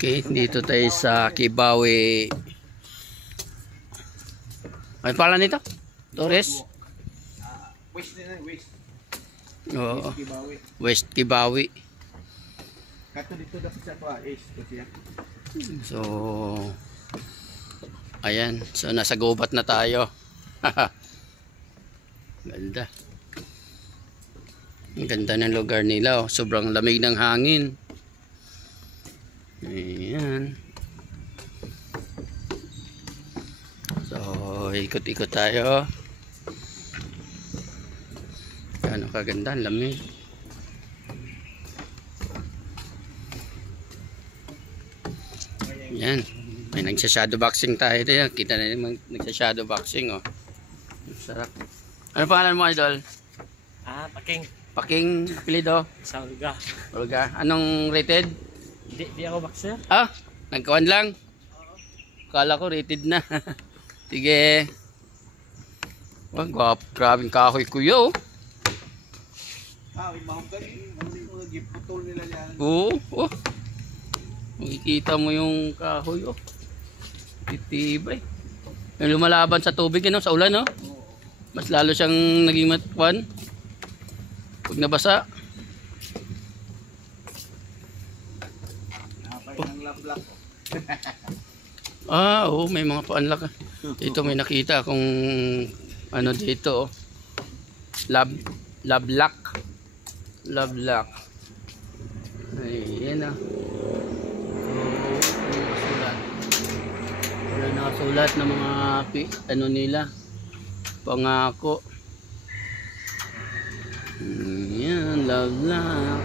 Okay, dito tayo sa Kibawe. Ano pala nito? Torres? West na West. Oo. West Kibawe. West Kibawe. Kato dito dapat sa tuwa, East to siya. So, ayan. So, nasa gubat na tayo. Ganda. Ang ganda ng lugar nila. Oh. Sobrang lamig ng hangin. Ayan. So, ikot-ikot tayo. Ano kaganda, lamig. Ayan. May nagsa-shadow boxing tayo dito. Kita na yung nagsa-shadow boxing. Oh. Sarap. Ano pangalan mo, idol? Paking. Paking apelido? Sa Olga. Olga. Anong rated? Di ako boxer. Nagkawan lang? Kala ko rated na. Sige. Wah, grabing kahoy kuya oh. May mahugad eh. Mga giputol nila yan. Oo. Oh. Makikita mo yung kahoy oh. Titibay. Yung lumalaban sa tubig yun, sa ulan no? Mas lalo siyang naging matwan. Pag nabasa. Ng lablak. Oo, may mga paanlak. Dito may nakita kung ano dito. Lablak. Lablak. Ayan na. Wala nakasulat ng mga ano nila. Pangako. Ayan, lablak.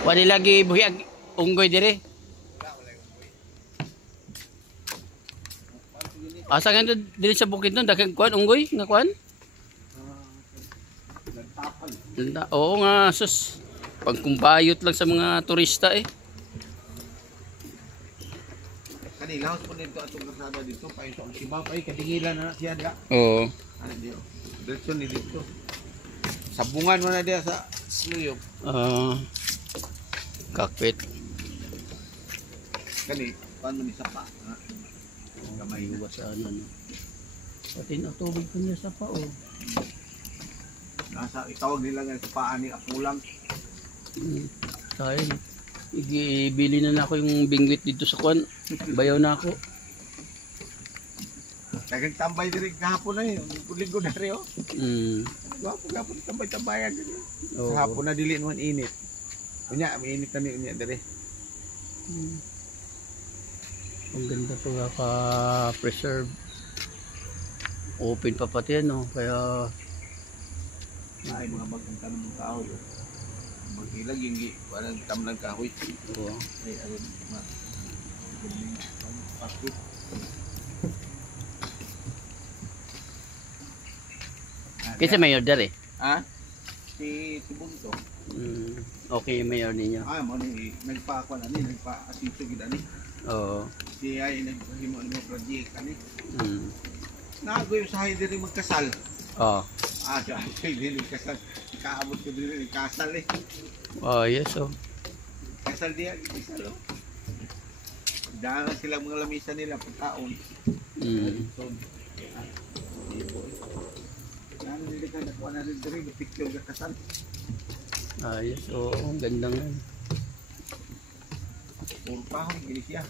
Wala lagi buhiyag unggoy dire. Asa ganito dire sa bukid nun daghang kuan unggoy nga kuan? Oo nga sus. Pagkumbayot lang sa mga turista eh. Kanila house po nito atong kasada dito pa ito ang sibaw ay kadingilan na siya dia. Oo. Ano dia? Diretso ni dito. Sabungan mo na dia sa sluyog. Kakpit. Kani, paano ni sapa? Kamay huwas sa ano. Pati na tubig ko niya sa pa oh. Nasa itawag nila nga sapaan ni Apulang. Tayo. Ibili na ako yung bingwit dito sa kwan. Bayaw na ako. Dagang tambay diri kahapon na yun. Linggo na rin oh. Gwapo kahapon tambay-tambayan diri. Sa hapon na dili naman init. Unya, may init na niya diri. Ang ganda po ka-preserve. Open pa pati ano. Kaya Ay mga bagong tanong ng kahoy. Maghilag yung walang tamlang kahoy. oo. Ay aron ma. Pakit. Kasi mayor dere. Si Bunto. Okay yung mayor ninyo. Mo ni nagpa-kuan ani, nagpa-asito gid ani. Oo. Si ay naghimo ni mo project ani. Nagoy sa hay diri magkasal. Oo. Siya dili kasal. Kaabot ko diri kasal eh. Oh, yes oh. Kasal dia kasal oh. Dahil sila mga lamisa nila pagkaon. So, nang nila ka nakuha na rin diri, picture ka kasal. Yes oh, ang ganda nga. Puro pa, gini siya.